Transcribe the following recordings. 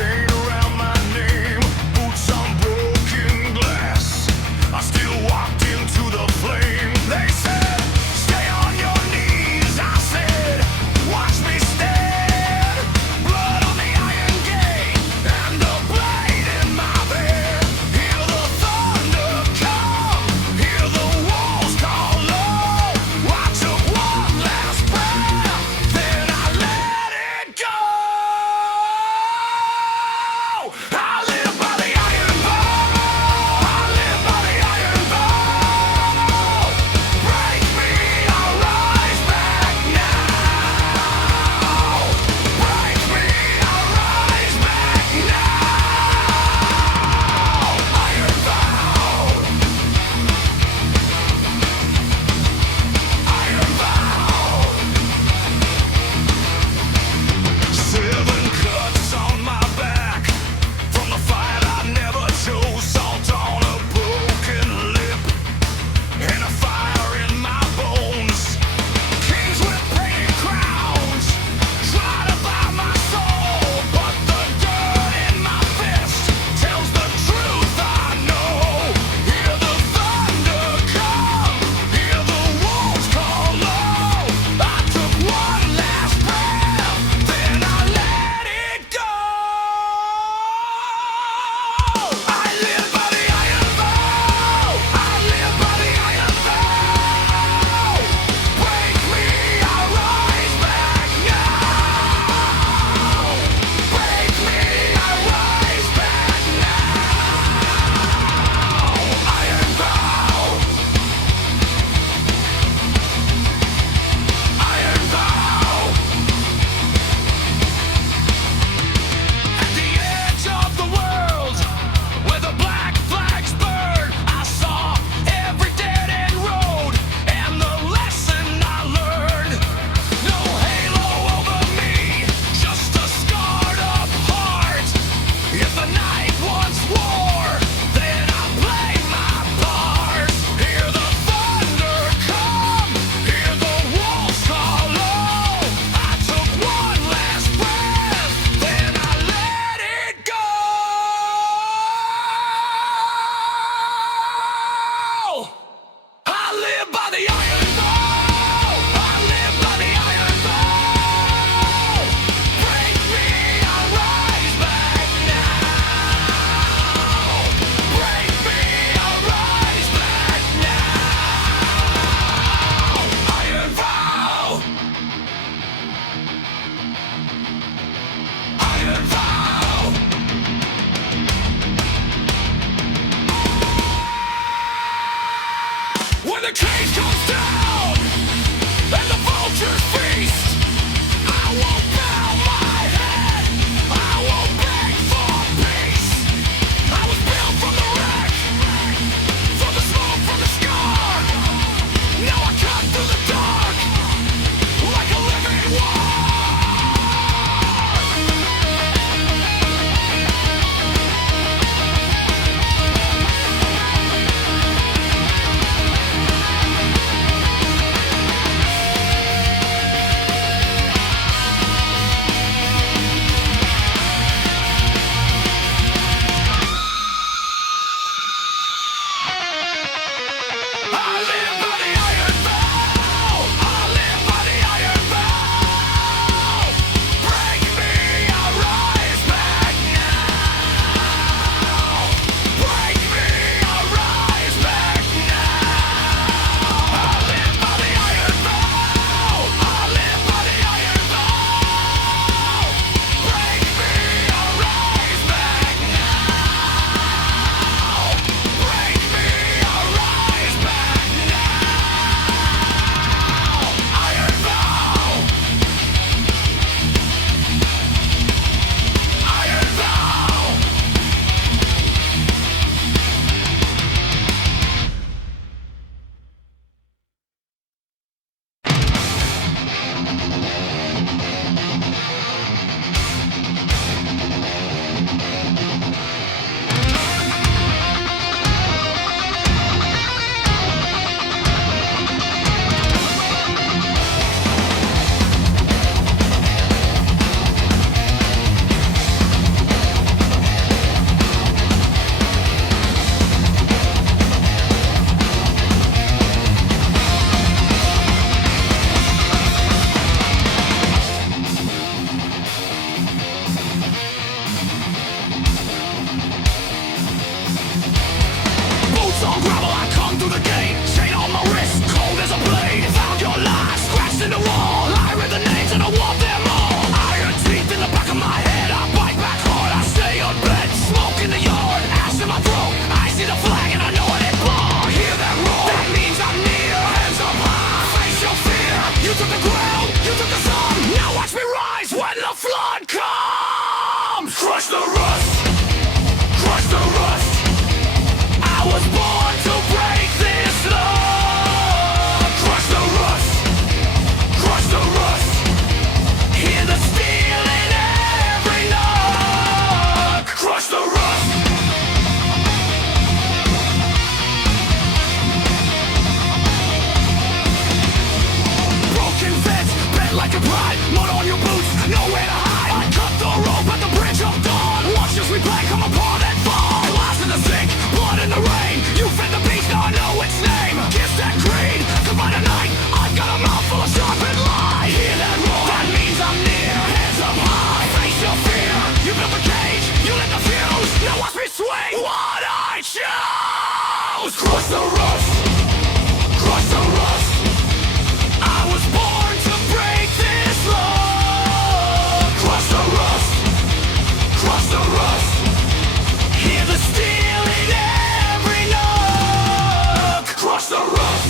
chain around my name, boots on broken glass. I still walked into the flame. They said, stay on your knees. I said, watch me stand. Blood on the iron gate and the blade in my bed. Hear the thunder come, hear the walls call low. I took one last breath, then I let it go. Crush the rust, crush the rust. I was born to break this law. Crush the rust, crush the rust. Hear the steel in every knock. Crush the rust. Broken fence, bent like a bride. Mud on your boots, nowhere to hide. I cut the rope at the bridge of dawn. Watch as we play come apart and fall. Glass in the sink, blood in the rain. You fed the beast, now I know its name. Kiss that creed, goodbye tonight. I've got a mouth full of sharpened lies. Hear that roar, that means I'm near. Hands up high, face your fear. You built the cage, you lit the fuse. Now watch me swing what I chose. Crush the rust, crush the rust. I was born to break this law. Crush the rust, crush the rust. Hear the steel in every nook. Crush the rust.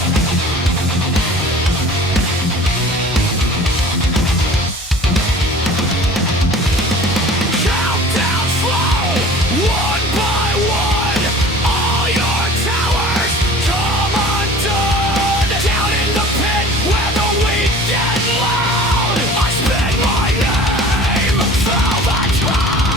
Count down slow, one by one. All your towers come undone. Down in the pit where the weak get loud. I spend my name, velvet cloud.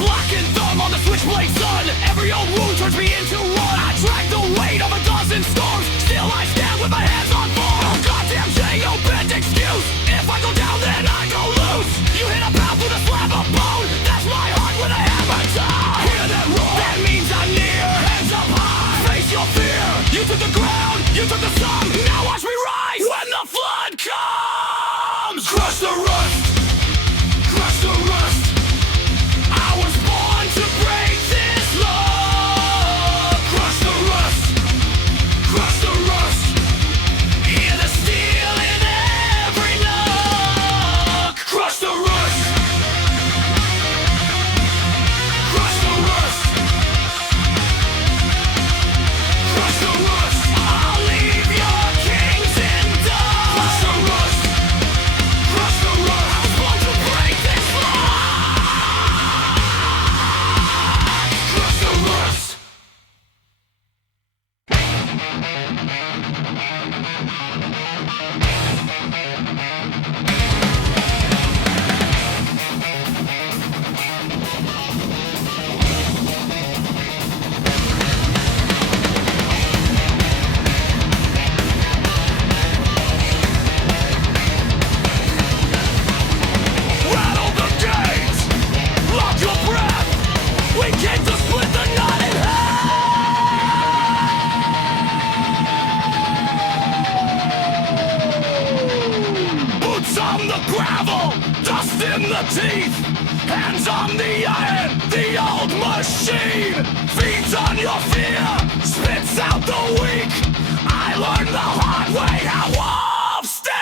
Black and thumb on the switchblade sun. Every old wound turns me into one. I drag the weight of a dozen storms. Still I stand with my hands on form. Oh goddamn Jay, no bent excuse. If I go down then I go loose. You hit a path with a slab of bone. That's my heart with a hammer down. Hear that roar, that means I'm near. Hands up high, face your fear. You took the ground, you took the sun. Now watch me rise when the flood comes. Crush the rust, crush the rust. I was born to break this law. Crush the rust, crush the rust. Hear the steel in every nook. Crush the rust, crush the rust, crush the rust. I'll leave your kings in dust. Crush the rust, crush the rust. I was born to break this law. Crush the rust. Rattle the gates, lock your breath. We came to split the night in half. Boots on the gravel, dust in the teeth. Hands on the iron, the old machine. Feeds on your fear, spits out the weak. I learned the hard way how wolves still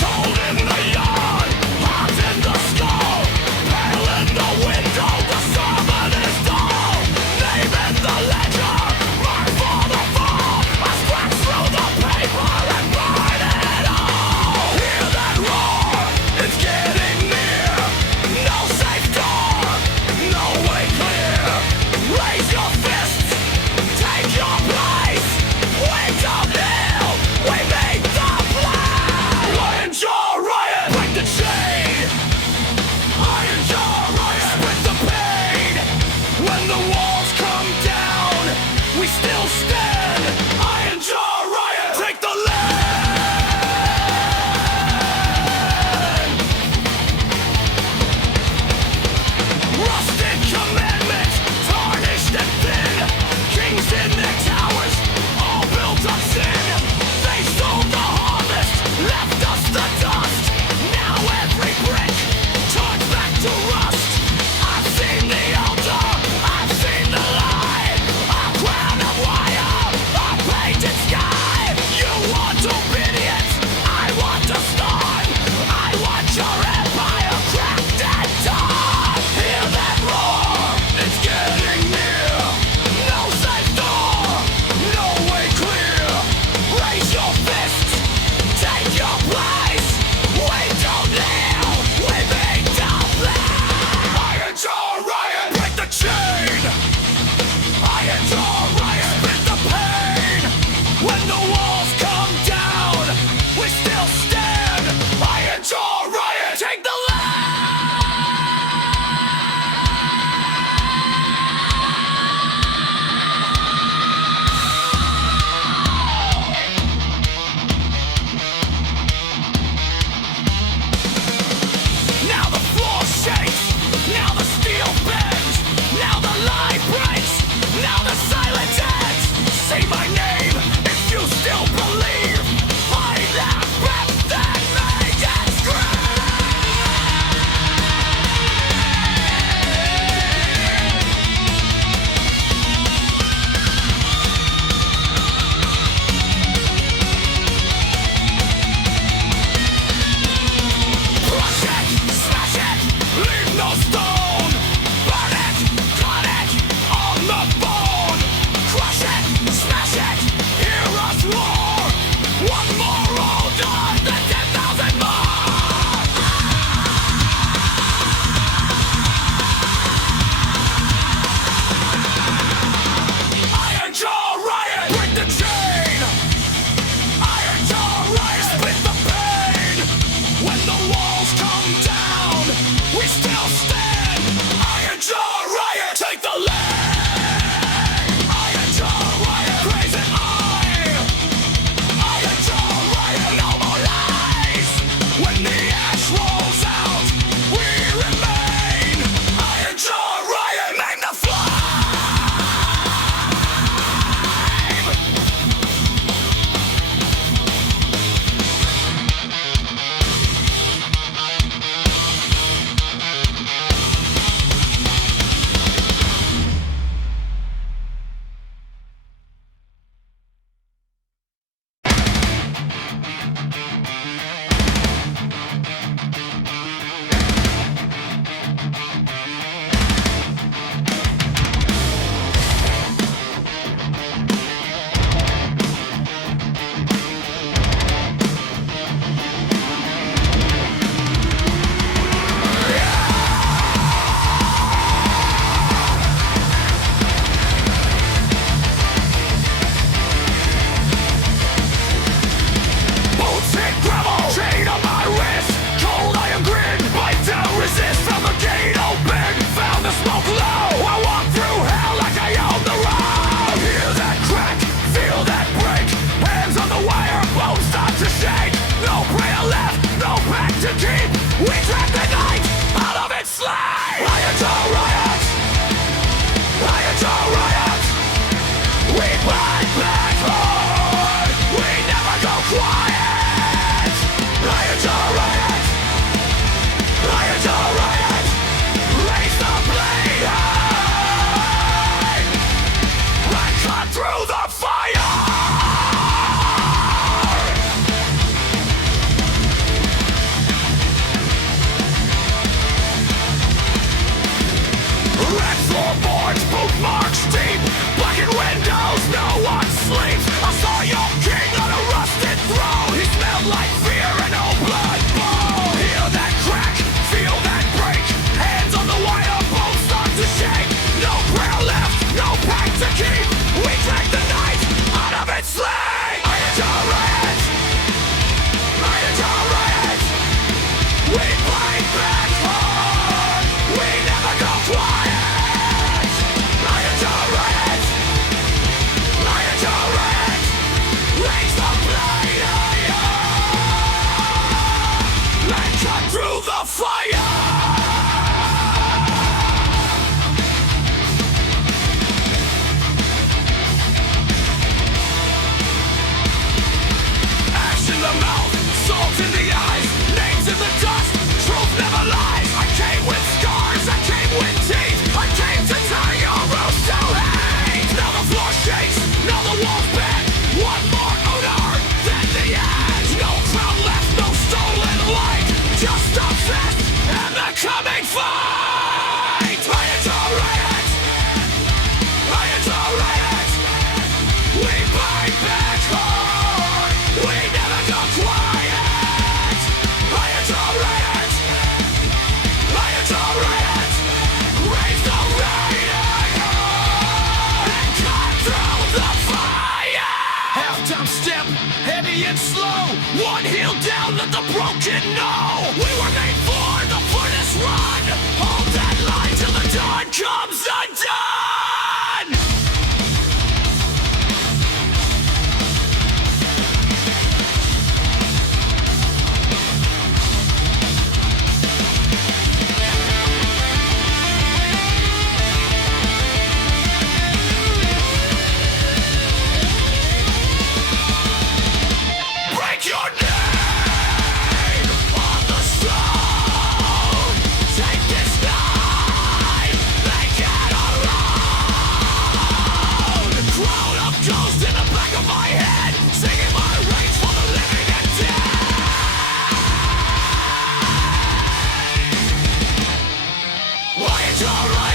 cold in the yard, hot in the skull. Pale in the window, the servant is dull. Name in the ledger, mark for the fall. I scratch through the paper and burn it all. Hear that roar, it's getting near. No safe door, no way clear. Raise your fists, take your place. Wake up now, we make the plan. Lion jaw riot, break the chain. Iron jaw riot, split the pain. When the walls come down, we still stand. Iron jaw riot, take the land. Rusted commandments, tarnished and thin. Kings in their towers, all built on sin. They stole the harvest, left us the dust. Now every brick turns back no stone. Burn it, cut it, on the bone. Crush it, smash it, hear us roar. One more older than 10,000 more. Iron Jaw Riot, break the chain. Iron Jaw Riot, split the pain. When the walls come down, we still stand. Iron Jaw Riot, take the land. Iron Jaw Riot, crazy eye. Iron Jaw Riot, no more lies. When the ash rolls out, we remain. Iron Jaw Riot, name the flame. Boots hit gravel, chain on my wrist. Cold iron grin, bite down, resist. Found the gate open, found the smoke low. I walk through hell like I own the road. Hear that crack, feel that break. Hands on the wire, bones start to shake. No prayer left, no pack to keep. We drag the night out of its sleep. Iron Jaw Riot, Iron Jaw Riot. We fight back hard, we never go quiet. Iron Jaw Riot, Iron Jaw Riot. Raise the blade high, I cut through the fire. Red floorboards, bookmarks deep. Blackened windows, no one sleeps. I saw your king on a rusted throne. He smelled like fear and old blood bone. Hear that crack, feel that break. Hands on the wire, bones start to shake. No prayer left, no pack to keep. We drag the night out of its sleep. Iron Jaw Riot, Iron Jaw Riot. We fight back hard, we never go quiet. Iron Jaw Riot, Iron Jaw Riot. Raise the blade higher, and cut through the fire. Ash in the mouth, salt in the eyes, names in the dust, truth never lies. I came with scars, I came with teeth, I came to tie your roots to hate. Now the floor shakes, now the walls bend. One more odor, then the end. No crown left, no stolen light, just a fist and the coming fight. Iron Jaw Riot, Iron Jaw Riot. We fight back hard, we never go quiet. Iron Jaw Riot, Iron Jaw Riot. Raise the riot and cut through the fire. Half-time step, heavy and slow. One heel down, let the broken know. We were made for the furnace run. Hold that line till the dawn comes undone. Break your name on the stone. It's alright.